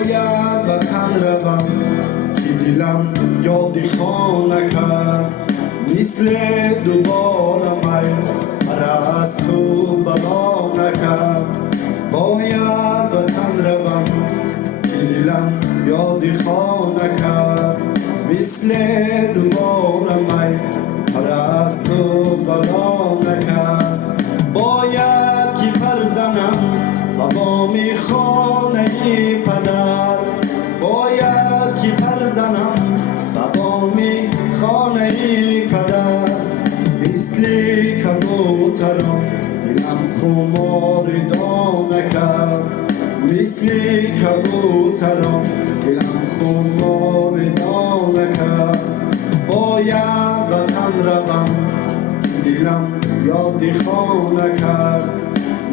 باید وطن روم که دلم یادی خانه کرد مثل دوباره می مرا از تو بلا نکرد باید وطن روم که دلم یادی خانه کرد مثل دوباره می مرا از تو بلا نکرد باید که پر زنم و بام خانه پدر باید که پر زنم و بام خانه پدر مثل کبوتران دلم خمار دانه کرد مثل کبوتران دلم خمار دانه کرد باید وطن روم دلم یادی خانه کرد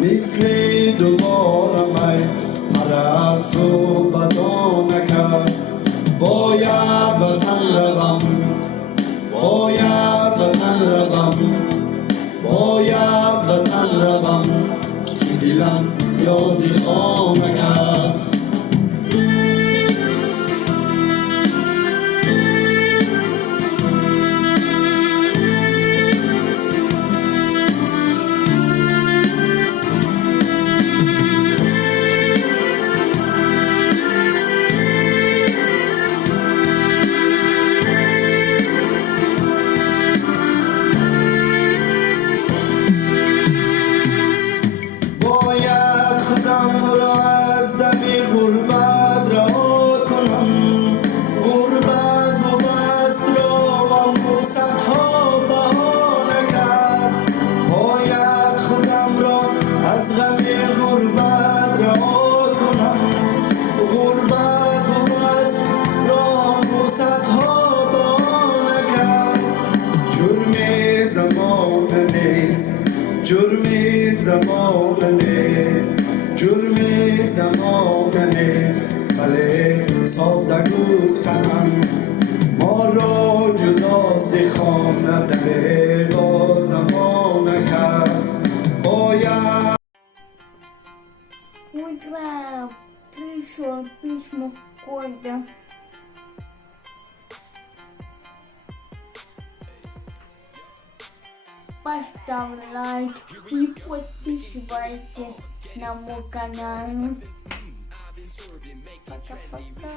مثل دوباره می مرا از تو بدا نکرد باید وطن روم باید وطن روم باید وطن روم که دلم یادی خانه کرد از غم غربت رها کنم غربت بوست را صدها بهانه کرد جرم زمان نیست جرم زمان نیست جرم زمان نیست بله ساده گفتم ما را جدا ز خانه دریغا زمانه کرد باید Утро пришел письмо кода. Поставь лайк и подписывайтесь на мой канал. Пока-пока.